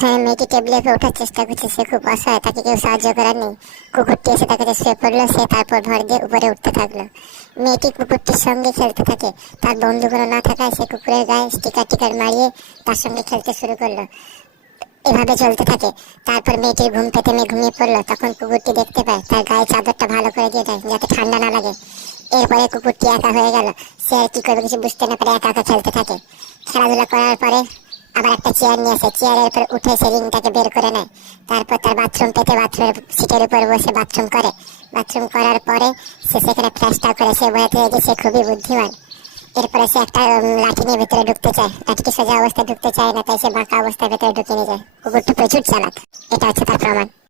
হ্যাঁ, মেয়েটি টেবিলের উপর ওঠার চেষ্টা করছে, সে খুব অসহায়, তাকে কেউ সাহায্য করার নেই। কুকুরটি এসে তার কাছে শুয়ে পড়লো, সে তারপর ভর দিয়ে উপরে উঠতে থাকলো। মেয়েটি কুকুরটির সঙ্গে খেলতে থাকে, তার বন্ধুগুলো না থাকায় সে কুকুরের গায়ে স্টিকার টিকার মারিয়ে তার সঙ্গে খেলতে শুরু করলো। এভাবে চলতে থাকে। তারপর মেয়েটির ঘুম পেতে মেয়ে ঘুমিয়ে পড়লো, তখন কুকুরটি দেখতে পায় তার গায়ে চাদরটা ভালো করে দিয়ে দেয় যাতে ঠান্ডা না লাগে। এরপরে কুকুরটি একা হয়ে গেল, সে আর কি করবে কিছু বুঝতে না পারে একা একা খেলতে থাকে। খেলাধুলা করার পরে আবার একটা চেয়ার নিয়ে আসে, চেয়ারের উপর উঠে সে রিংটাকে বের করে নেয়। তারপর তার বাথরুম পেতে বাথরুমের সিটের উপর বসে বাথরুম করে। বাথরুম করার পরে সে সেখানে ফ্ল্যাশটা করে, সে বোঝাতে যায় যে সে খুবই বুদ্ধিমান। এরপরে সে একটা লাঠি নিয়ে ভেতরে ঢুকতে চায়, লাঠিটি সোজা অবস্থায় ঢুকতে চায় না, তাই সে বাঁকা অবস্থায় ভেতরে ঢুকে নিয়ে যায়। কুকুরটি প্রচুর চালাক, এটা হচ্ছে তার প্রমাণ।